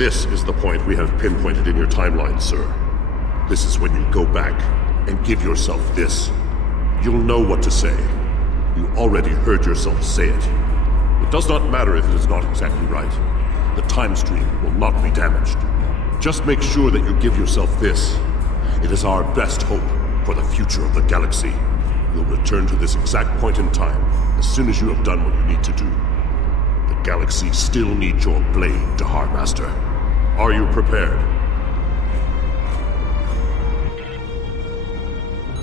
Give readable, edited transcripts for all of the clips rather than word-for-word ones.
This is the point we have pinpointed in your timeline, sir. This is when you go back and give yourself this. You'll know what to say. You already heard yourself say it. It does not matter if it is not exactly right. The time stream will not be damaged. Just make sure that you give yourself this. It is our best hope for the future of the galaxy. You'll return to this exact point in time as soon as you have done what you need to do. The galaxy still needs your blade, Dahar Master. Are you prepared?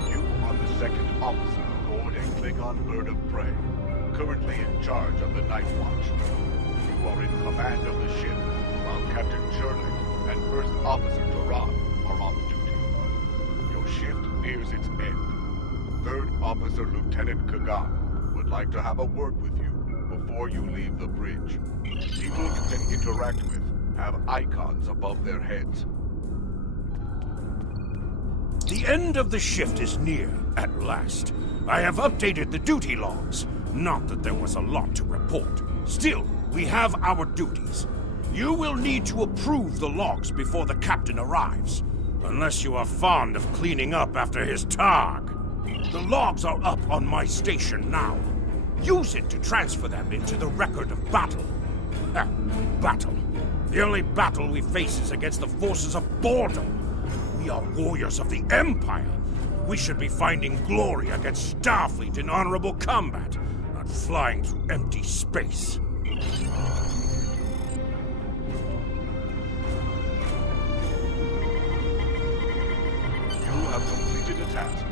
You are the second officer aboard a Klingon bird of prey, currently in charge of the Night Watch. You are in command of the ship, while Captain Shirley and First Officer Torad are on duty. Your shift nears its end. Third Officer Lieutenant Kagan would like to have a word with you before you leave the bridge. People you can interact with have icons above their heads. The end of the shift is near, at last. I have updated the duty logs. Not that there was a lot to report. Still, we have our duties. You will need to approve the logs before the captain arrives. Unless you are fond of cleaning up after his targ. The logs are up on my station now. Use it to transfer them into the record of battle. Battle. The only battle we face is against the forces of boredom. We are warriors of the Empire. We should be finding glory against Starfleet in honorable combat, not flying through empty space. You have completed a task.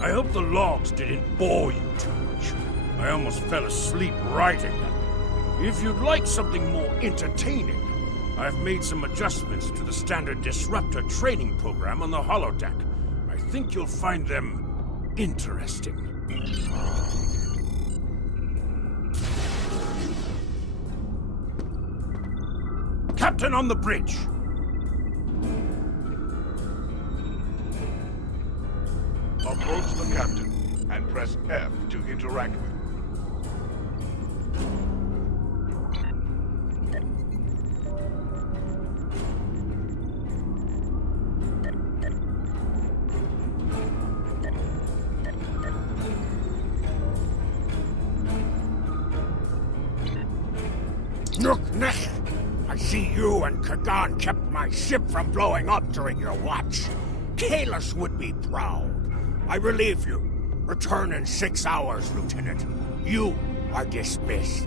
I hope the logs didn't bore you too much. I almost fell asleep writing them. If you'd like something more entertaining, I've made some adjustments to the standard disruptor training program on the holodeck. I think you'll find them interesting. Captain on the bridge! Approach the captain and press F to interact with him. Nook, I see you and Kagan kept my ship from blowing up during your watch. Kahless would be proud. I relieve you. Return in 6 hours, Lieutenant. You are dismissed.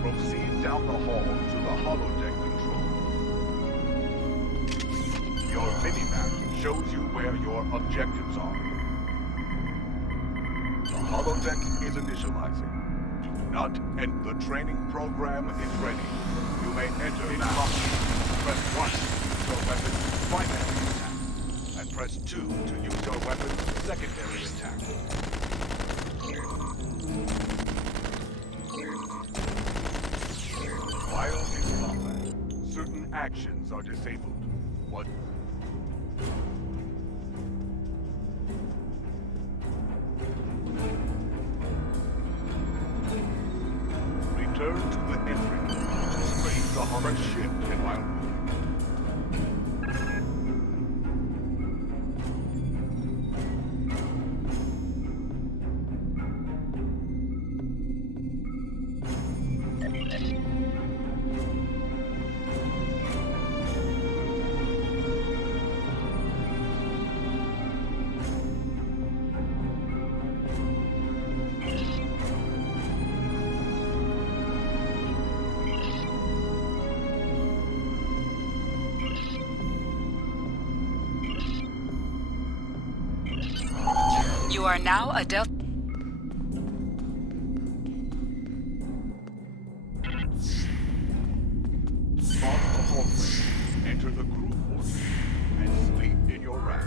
Proceed down the hall to the holodeck control. Your minimap shows you where your objectives are. The holodeck is initializing. Do not end. The training program is ready. You may enter now. Press 1 to use your weapon primary attack, and press 2 to use your weapon secondary attack. While in combat, certain actions are disabled. What? Return to the entry to screen the hover shift and while moving. You are now a Delta. Cross the hallway, enter the crew quarters, and sleep in your raft.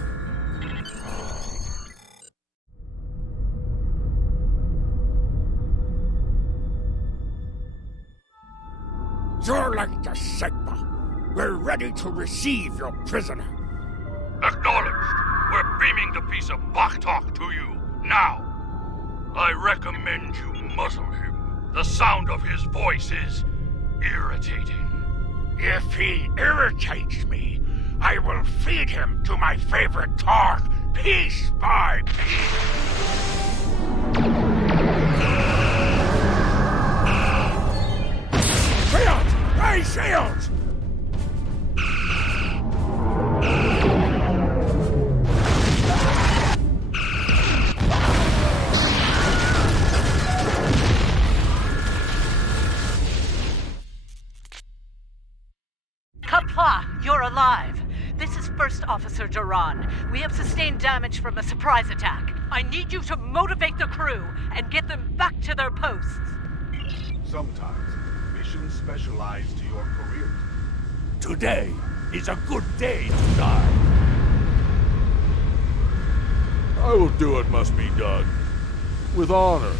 You're like the Sigma. We're ready to receive your prisoner. Acknowledged. We're beaming the piece of Bachtalk to you, now. I recommend you muzzle him. The sound of his voice is irritating. If he irritates me, I will feed him to my favorite targ, piece by piece. Shield! Ray shields! Kapla, you're alive. This is First Officer Duran. We have sustained damage from a surprise attack. I need you to motivate the crew and get them back to their posts. Sometimes, missions specialize to your careers. Today is a good day to die. I will do what must be done. With honor.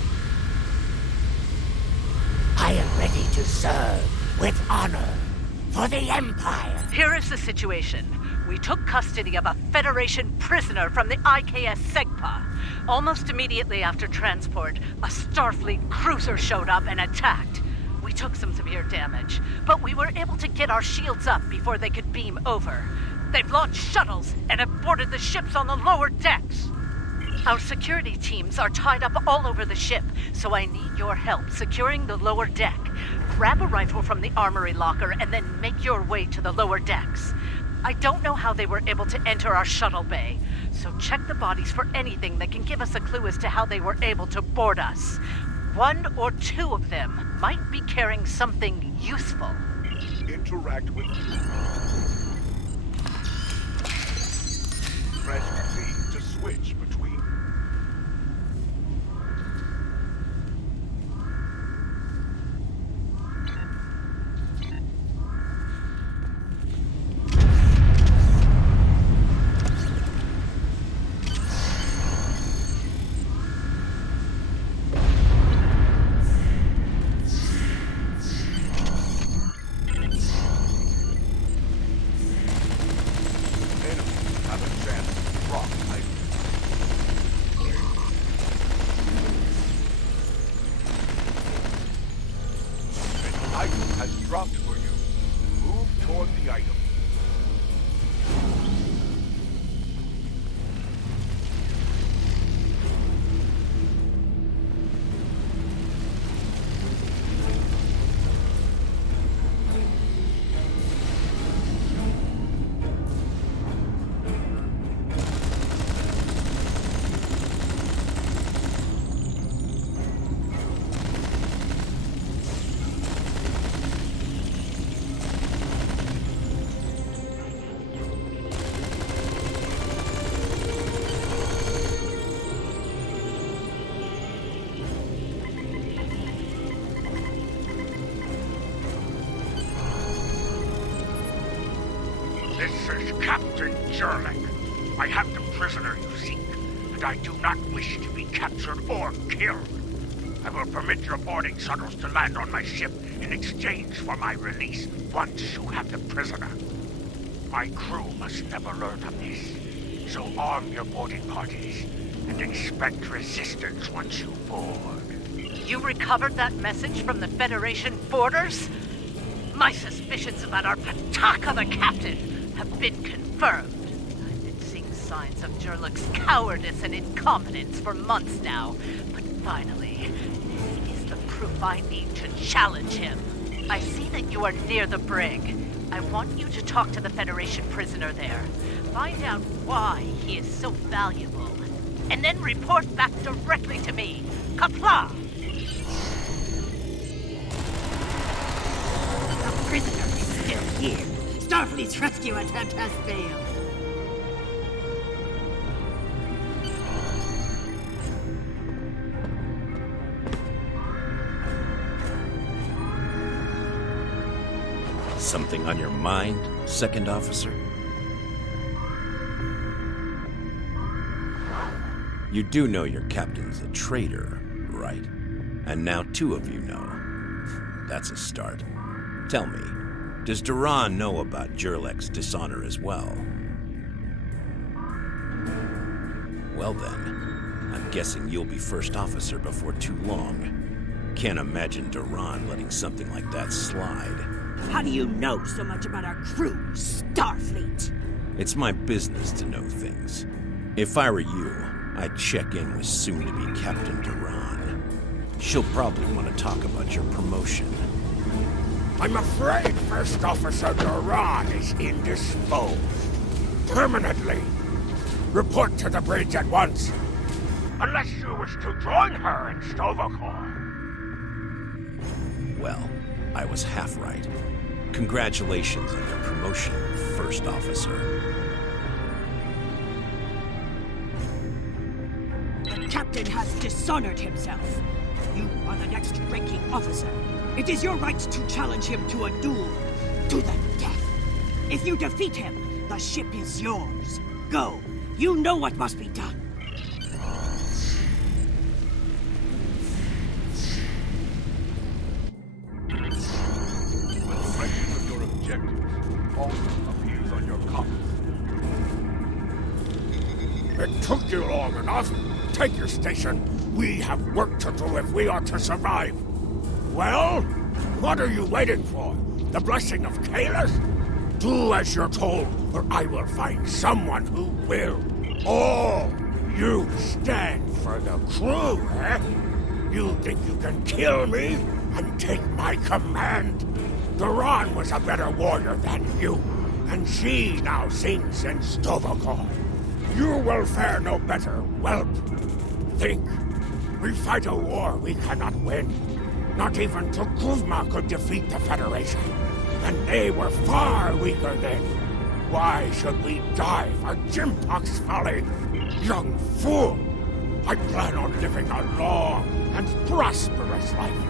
I am ready to serve with honor for the Empire. Here is the situation. We took custody of a Federation prisoner from the IKS Segpa. Almost immediately after transport, a Starfleet cruiser showed up and attacked. We took some severe damage, but we were able to get our shields up before they could beam over. They've launched shuttles and have boarded the ships on the lower decks. Our security teams are tied up all over the ship, so I need your help securing the lower deck. Grab a rifle from the armory locker and then make your way to the lower decks. I don't know how they were able to enter our shuttle bay, so check the bodies for anything that can give us a clue as to how they were able to board us. One or two of them might be carrying something useful. Interact with... Press Z to switch between... dropped for you. Move toward the item. This is Captain Jurlik. I have the prisoner you seek, and I do not wish to be captured or killed. I will permit your boarding shuttles to land on my ship in exchange for my release once you have the prisoner. My crew must never learn of this, so arm your boarding parties and expect resistance once you board. You recovered that message from the Federation borders? My suspicions about our Pataka the Captain have been confirmed. I've been seeing signs of Jurlik's cowardice and incompetence for months now, but finally, this is the proof I need to challenge him. I see that you are near the brig. I want you to talk to the Federation prisoner there. Find out why he is so valuable, and then report back directly to me. Kapla! The prisoner is still here. Starfleet's rescue attempt has failed. Something on your mind, Second Officer? You do know your captain's a traitor, right? And now two of you know. That's a start. Tell me, does Duran know about Jurlik's dishonor as well? Well then, I'm guessing you'll be first officer before too long. Can't imagine Duran letting something like that slide. How do you know so much about our crew, Starfleet? It's my business to know things. If I were you, I'd check in with soon-to-be Captain Duran. She'll probably want to talk about your promotion. I'm afraid First Officer Duran is indisposed. Permanently. Report to the bridge at once. Unless you wish to join her in Stovacor. Well, I was half right. Congratulations on your promotion, First Officer. The captain has dishonored himself. You are the next ranking officer. It is your right to challenge him to a duel, to the death. If you defeat him, the ship is yours. Go. You know what must be done. The direction of your objectives also appears on your compass. It took you long enough. Take your station. We have work to do if we are to survive. Well, what are you waiting for? The blessing of Kalis? Do as you're told, or I will find someone who will. Oh, you stand for the crew, eh? You think you can kill me and take my command? Duran was a better warrior than you, and she now sings in Stovacor. You will fare no better, whelp. Think. We fight a war we cannot win. Not even Tukuzma could defeat the Federation. And they were far weaker then. Why should we die for Jimpock's folly? Young fool! I plan on living a long and prosperous life.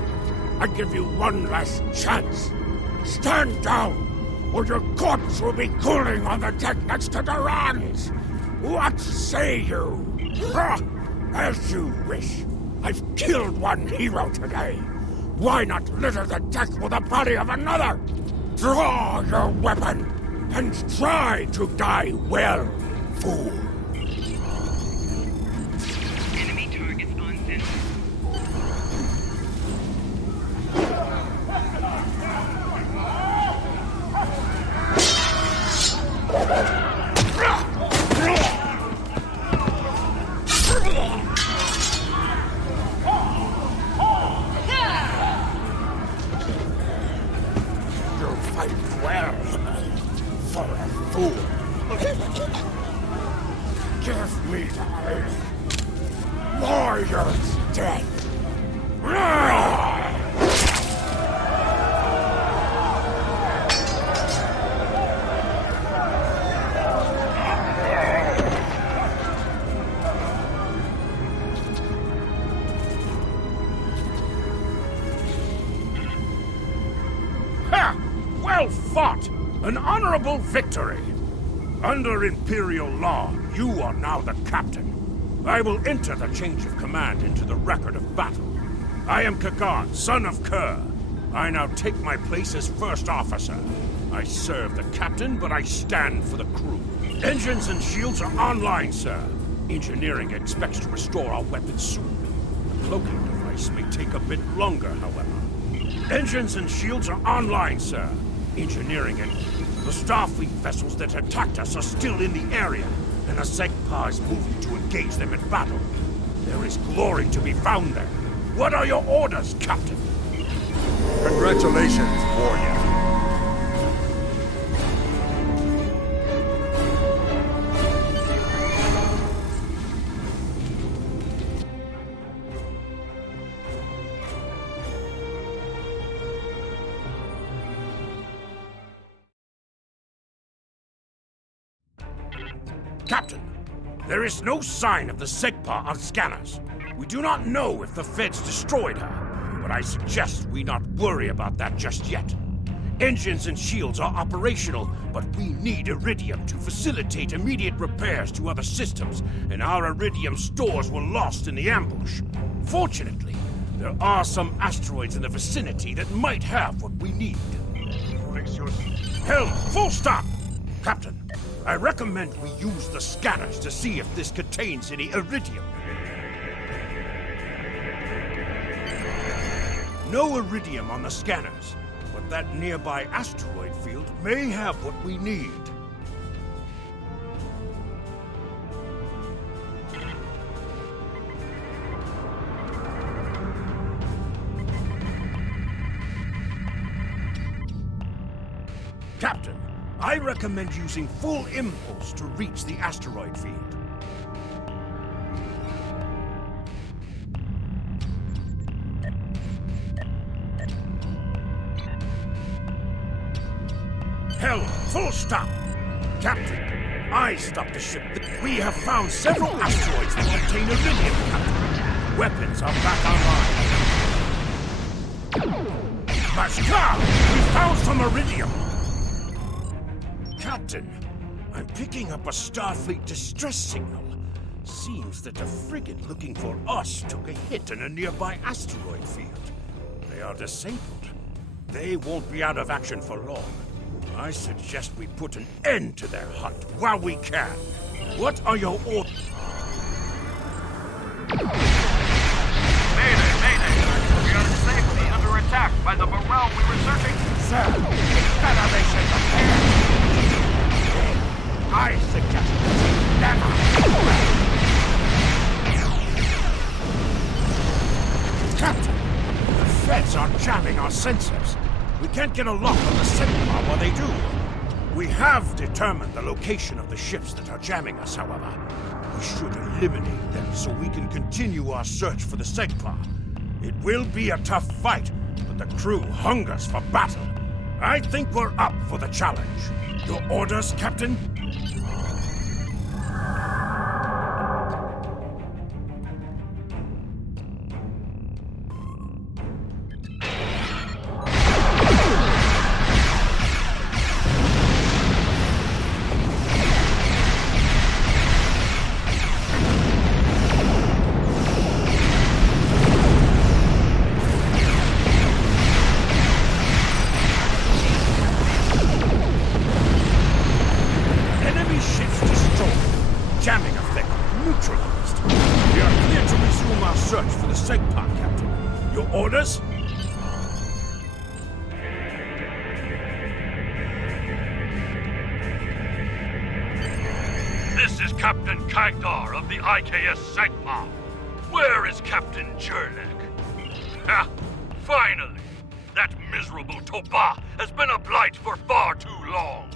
I give you one last chance. Stand down, or your corpse will be cooling on the deck next to Duran's. What say you? As you wish. I've killed one hero today. Why not litter the deck with the body of another? Draw your weapon and try to die well, fool. Enemy targets on center. Give me the warrior's death. Ha! Well fought! An honorable victory! Under Imperial law, you are now the captain. I will enter the change of command into the record of battle. I am Kagan, son of Kerr. I now take my place as first officer. I serve the captain, but I stand for the crew. Engines and shields are online, sir. Engineering expects to restore our weapons soon. The cloaking device may take a bit longer, however. Engines and shields are online, sir. Engineering and the Starfleet vessels that attacked us are still in the area, and the Segpa is moving to engage them in battle. There is glory to be found there. What are your orders, Captain? Congratulations, warrior. Captain, there is no sign of the Segpa on scanners. We do not know if the Feds destroyed her, but I suggest we not worry about that just yet. Engines and shields are operational, but we need Iridium to facilitate immediate repairs to other systems, and our Iridium stores were lost in the ambush. Fortunately, there are some asteroids in the vicinity that might have what we need. Fix your... Helm, full stop! Captain, I recommend we use the scanners to see if this contains any iridium. No iridium on the scanners, but that nearby asteroid field may have what we need. Captain, I recommend using full impulse to reach the asteroid field. Hell, full stop! Captain, I stopped the ship. We have found several asteroids that contain iridium, Captain. Weapons are back online. Bashka! We found some iridium! Captain, I'm picking up a Starfleet distress signal. Seems that a frigate looking for us took a hit in a nearby asteroid field. They are disabled. They won't be out of action for long. I suggest we put an end to their hunt while we can. What are your orders? Mayday, mayday! We are safely under attack by the morale we were searching. Sir, Federation prepared. I suggest never. Captain, the feds are jamming our sensors. We can't get a lock on the Sigma while they do. We have determined the location of the ships that are jamming us, however. We should eliminate them so we can continue our search for the Sigma. It will be a tough fight, but the crew hungers for battle. I think we're up for the challenge. Your orders, Captain? Jamming effect neutralized. We are clear to resume our search for the Segpod, Captain. Your orders? This is Captain Kagdar of the IKS Segma. Where is Captain Jernek? Ha! Finally! That miserable Toba has been a blight for far too long.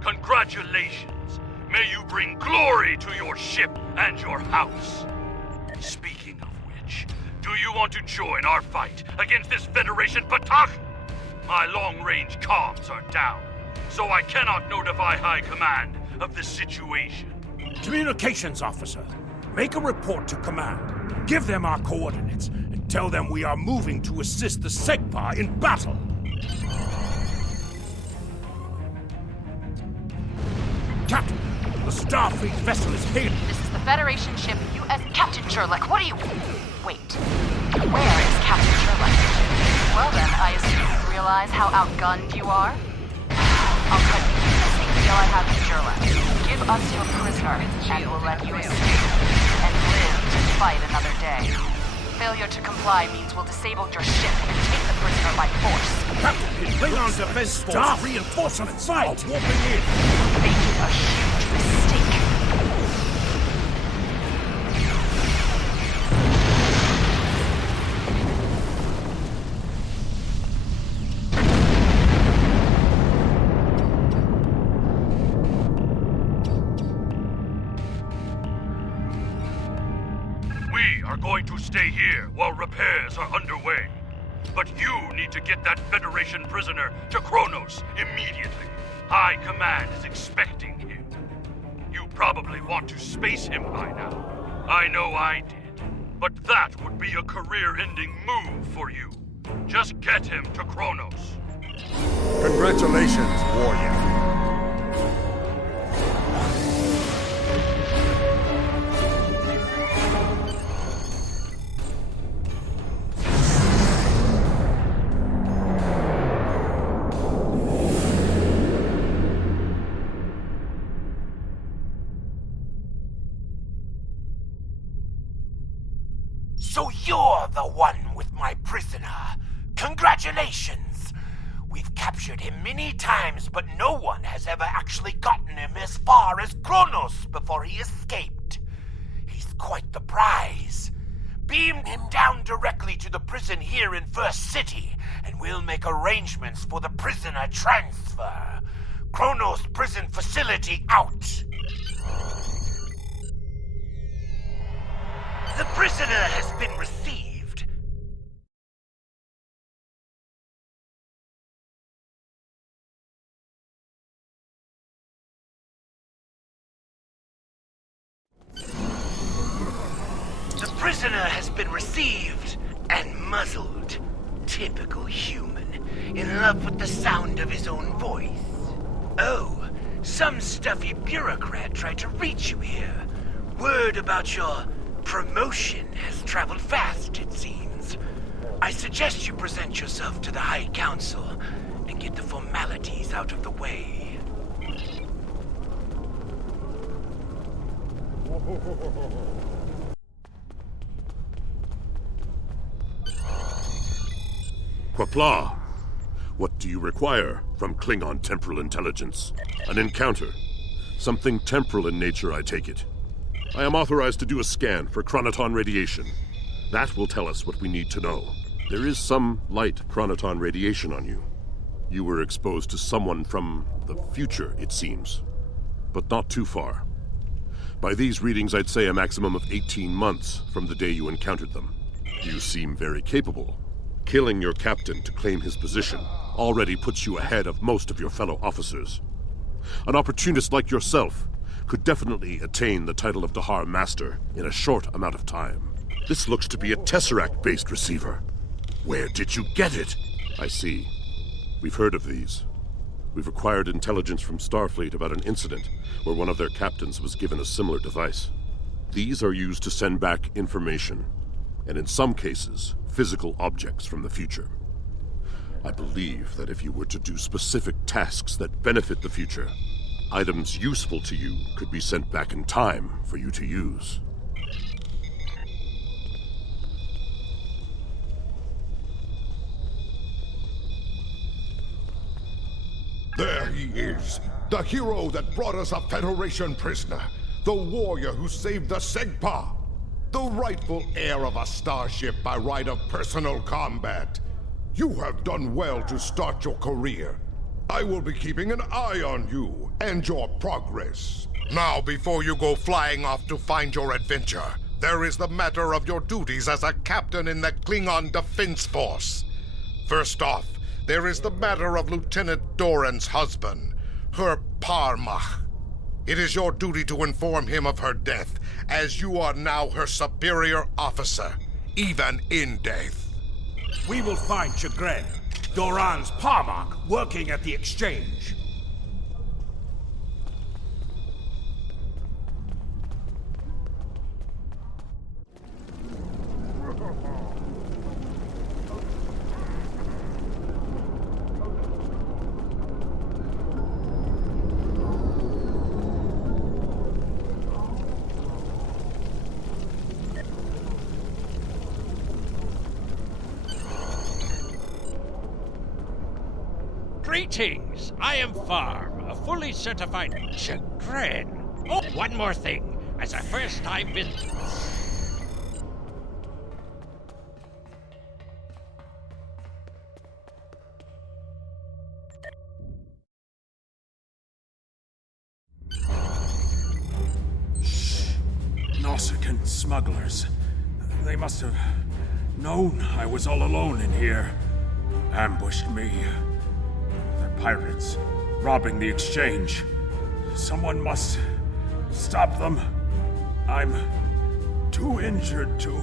Congratulations. May you bring glory to your ship and your house. Speaking of which, do you want to join our fight against this Federation Patak? My long-range comms are down, so I cannot notify High Command of the situation. Communications officer, make a report to command. Give them our coordinates and tell them we are moving to assist the Segpa in battle. Captain, the Starfleet vessel is hailing. This is the Federation ship U.S. Captain Sherlock. What are you... Wait. Where is Captain Sherlock? Well then, I assume you realize how outgunned you are? I'll cut you the same deal I have with Sherlock. Give us your prisoner, and we'll let you escape. And live to fight another day. Failure to comply means we'll disable your ship and take the prisoner by force. Captain, Klingon Defense Force reinforcements are warping in. Making a huge mistake. We are going to stay here while repairs are underway. But you need to get that Federation prisoner to Kronos immediately. High Command is expecting him. You probably want to space him by now. I know I did. But that would be a career-ending move for you. Just get him to Kronos. Congratulations, warrior. the one with my prisoner. Congratulations! We've captured him many times, but no one has ever actually gotten him as far as Kronos before he escaped. He's quite the prize. Beam him down directly to the prison here in First City, and we'll make arrangements for the prisoner transfer. Kronos prison facility out. The prisoner has been received. The prisoner has been received and muzzled. Typical human, in love with the sound of his own voice. Oh, some stuffy bureaucrat tried to reach you here. Word about your promotion has traveled fast, it seems. I suggest you present yourself to the High Council and get the formalities out of the way. Qapla', what do you require from Klingon temporal intelligence? An encounter. Something temporal in nature, I take it. I am authorized to do a scan for chronoton radiation. That will tell us what we need to know. There is some light chronoton radiation on you. You were exposed to someone from the future, it seems. But not too far. By these readings, I'd say a maximum of 18 months from the day you encountered them. You seem very capable. Killing your captain to claim his position already puts you ahead of most of your fellow officers. An opportunist like yourself could definitely attain the title of Dahar Master in a short amount of time. This looks to be a Tesseract-based receiver. Where did you get it? I see. We've heard of these. We've acquired intelligence from Starfleet about an incident where one of their captains was given a similar device. These are used to send back information, and in some cases, physical objects from the future. I believe that if you were to do specific tasks that benefit the future, items useful to you could be sent back in time for you to use. There he is, the hero that brought us a Federation prisoner, the warrior who saved the Segpa, the rightful heir of a starship by right of personal combat. You have done well to start your career. I will be keeping an eye on you and your progress. Now, before you go flying off to find your adventure, there is the matter of your duties as a captain in the Klingon Defense Force. First off, there is the matter of Lieutenant Doran's husband, her Parmach. It is your duty to inform him of her death, as you are now her superior officer, even in death. We will find Chagrin, Doran's Parmach, working at the exchange. Greetings! I am Farm, a fully certified Chagrin. Oh, one more thing. As a first-time visitor... Nausicaan smugglers. They must have known I was all alone in here. Ambushed me. They're pirates, robbing the exchange. Someone must stop them. I'm too injured to...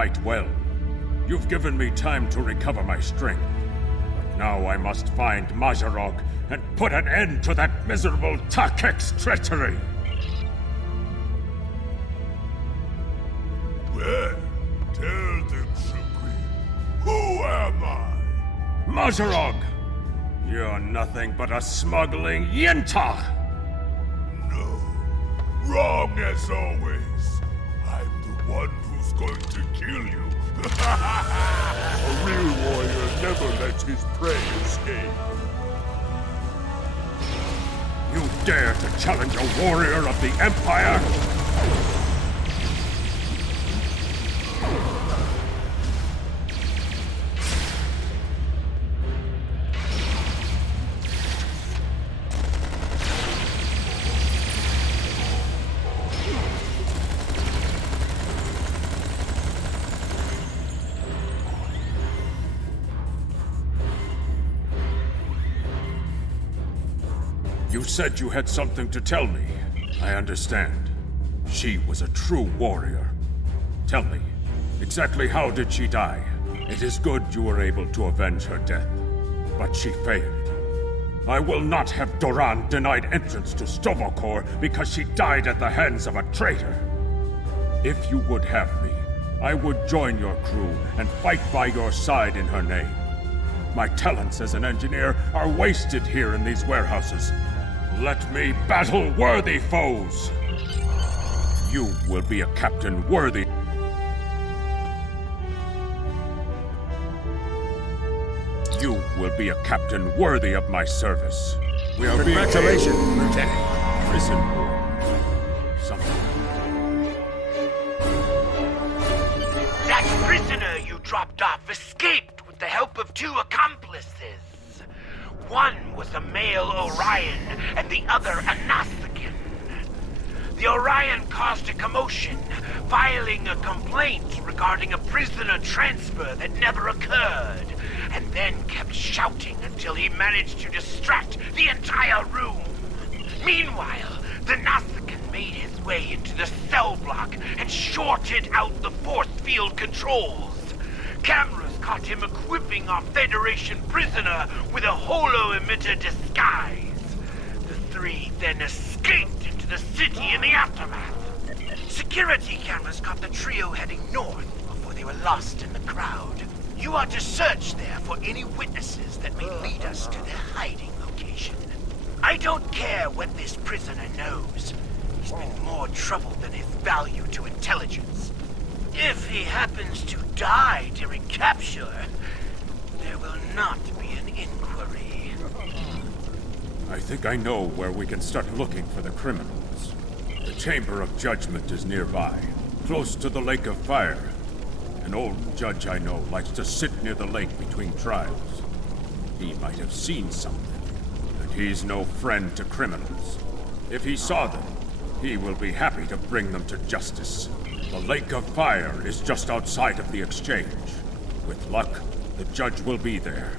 fight well. You've given me time to recover my strength. But now I must find Mazarog and put an end to that miserable Takek's treachery. Well, tell them, Supreme. Who am I? Mazarog! You're nothing but a smuggling Yintach! No. Wrong as always. I'm the one who's going to kill you. A real warrior never lets his prey escape. You dare to challenge a warrior of the Empire? You said you had something to tell me. I understand. She was a true warrior. Tell me, exactly how did she die? It is good you were able to avenge her death, but she failed. I will not have Doran denied entrance to Stovokor because she died at the hands of a traitor. If you would have me, I would join your crew and fight by your side in her name. My talents as an engineer are wasted here in these warehouses. Let me battle worthy foes! You will be a captain worthy. You will be a captain worthy of my service. We are Congratulations, Lieutenant. Prison war. Something. That prisoner you dropped off escaped with the help of 2 accomplices. One was a male Orion, and the other a Nausicaan. The Orion caused a commotion, filing a complaint regarding a prisoner transfer that never occurred, and then kept shouting until he managed to distract the entire room. Meanwhile, the Nausicaan made his way into the cell block and shorted out the force field controls. Cameras caught him equipping our Federation prisoner with a holo-emitter disguise. The 3 then escaped into the city in the aftermath. Security cameras caught the trio heading north before they were lost in the crowd. You are to search there for any witnesses that may lead us to their hiding location. I don't care what this prisoner knows. He's been more trouble than his value to intelligence. If he happens to die during capture, there will not be an inquiry. I think I know where we can start looking for the criminals. The Chamber of Judgment is nearby, close to the Lake of Fire. An old judge I know likes to sit near the lake between trials. He might have seen something, and he's no friend to criminals. If he saw them, he will be happy to bring them to justice. The Lake of Fire is just outside of the exchange. With luck, the judge will be there.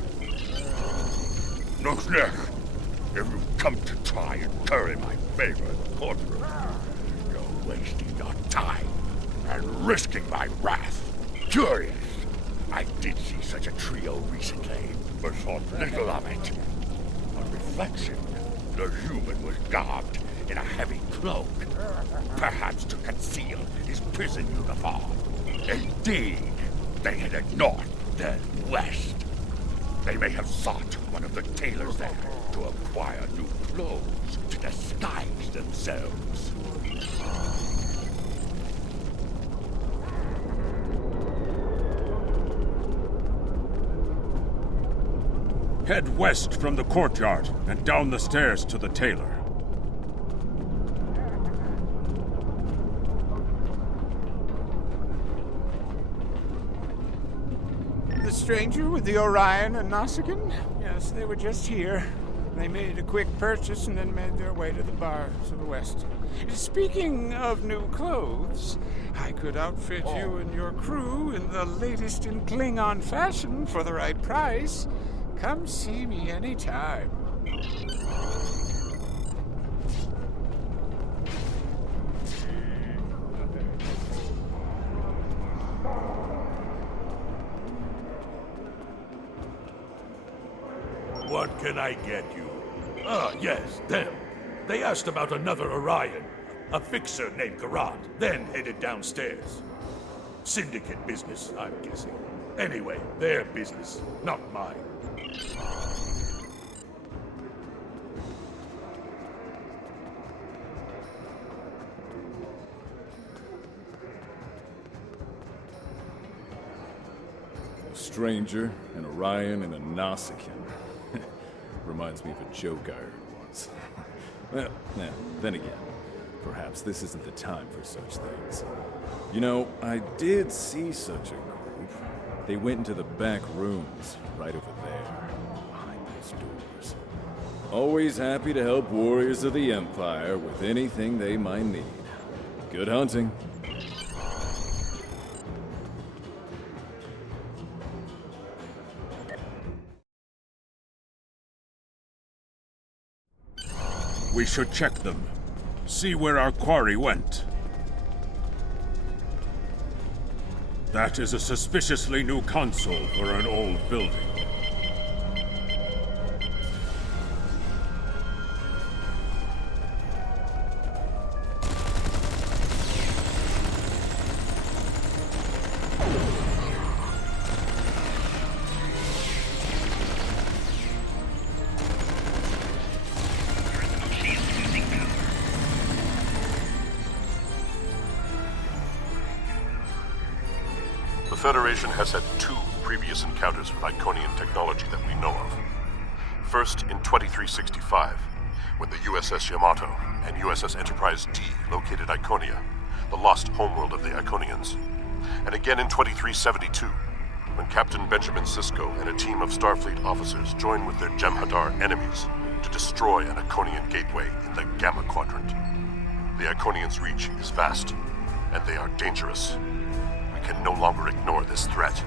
Look, if you've come to try and curry my favor in the courtroom, you're wasting your time and risking my wrath. Curious. I did see such a trio recently, but thought little of it. On reflection, the human was garbed in a heavy cloak, perhaps to conceal his prison uniform. Indeed, they headed north, then west. They may have sought one of the tailors there to acquire new clothes to disguise themselves. Head west from the courtyard and down the stairs to the tailor. The stranger with the Orion and Nausicaan? Yes, they were just here. They made a quick purchase and then made their way to the bar to the west. Speaking of new clothes, I could outfit you and your crew in the latest in Klingon fashion for the right price. Come see me anytime. What can I get you? Ah, yes, them. They asked about another Orion. A fixer named Garant, then headed downstairs. Syndicate business, I'm guessing. Anyway, their business, not mine. A stranger, an Orion, and a Nausicaan. Reminds me of a joke I heard once. Well, then again, perhaps this isn't the time for such things. You know, I did see such a group. They went into the back rooms, right over there, behind those doors. Always happy to help warriors of the Empire with anything they might need. Good hunting. We should check them. See where our quarry went. That is a suspiciously new console for an old building. The Federation has had 2 previous encounters with Iconian technology that we know of. First, in 2365, when the USS Yamato and USS Enterprise D located Iconia, the lost homeworld of the Iconians. And again in 2372, when Captain Benjamin Sisko and a team of Starfleet officers joined with their Jem'Hadar enemies to destroy an Iconian gateway in the Gamma Quadrant. The Iconians' reach is vast, and they are dangerous. We can no longer ignore this threat.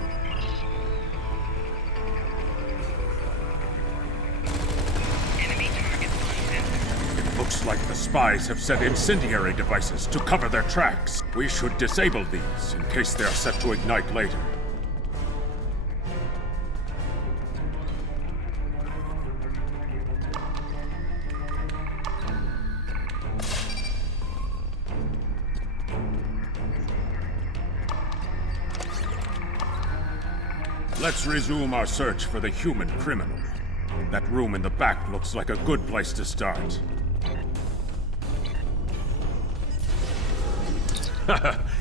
It looks like the spies have set incendiary devices to cover their tracks. We should disable these in case they are set to ignite later. Let's resume our search for the human criminal. That room in the back looks like a good place to start.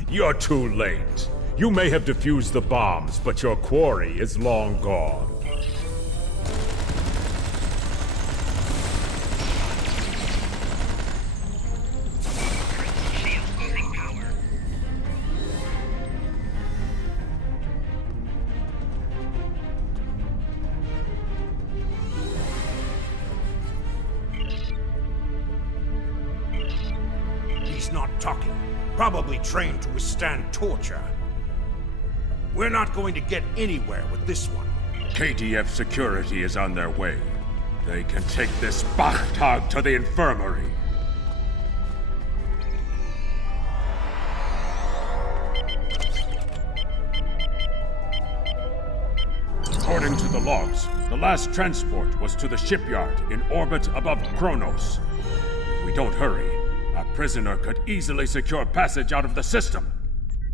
You're too late. You may have defused the bombs, but your quarry is long gone. He's not talking. Probably trained to withstand torture. We're not going to get anywhere with this one. KDF security is on their way. They can take this Bachtag to the infirmary. According to the logs, the last transport was to the shipyard in orbit above Kronos. If we don't hurry, a prisoner could easily secure passage out of the system.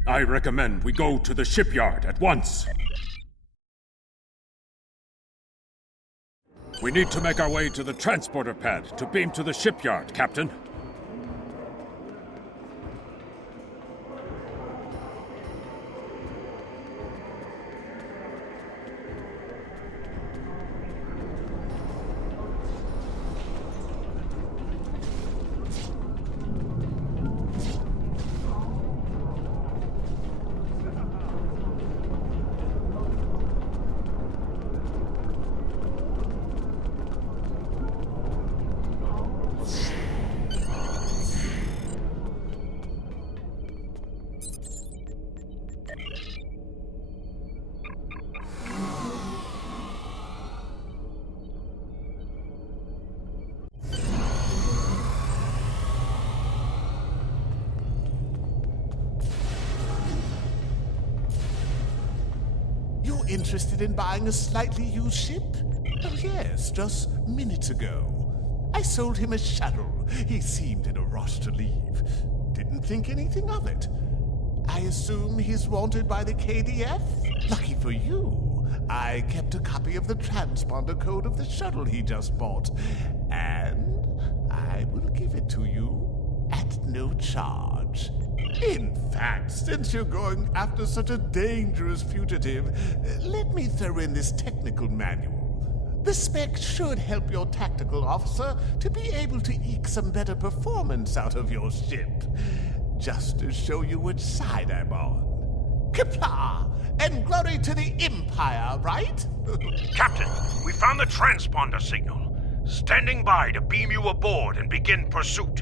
I recommend we go to the shipyard at once. We need to make our way to the transporter pad to beam to the shipyard, Captain. Interested in buying a slightly used ship? Oh, yes, just minutes ago. I sold him a shuttle. He seemed in a rush to leave. Didn't think anything of it. I assume he's wanted by the KDF? Lucky for you, I kept a copy of the transponder code of the shuttle he just bought. And I will give it to you at no charge. In fact, since you're going after such a dangerous fugitive, let me throw in this technical manual. The spec should help your tactical officer to be able to eke some better performance out of your ship. Just to show you which side I'm on. Kapla! And glory to the Empire, right? Captain, we found the transponder signal. Standing by to beam you aboard and begin pursuit.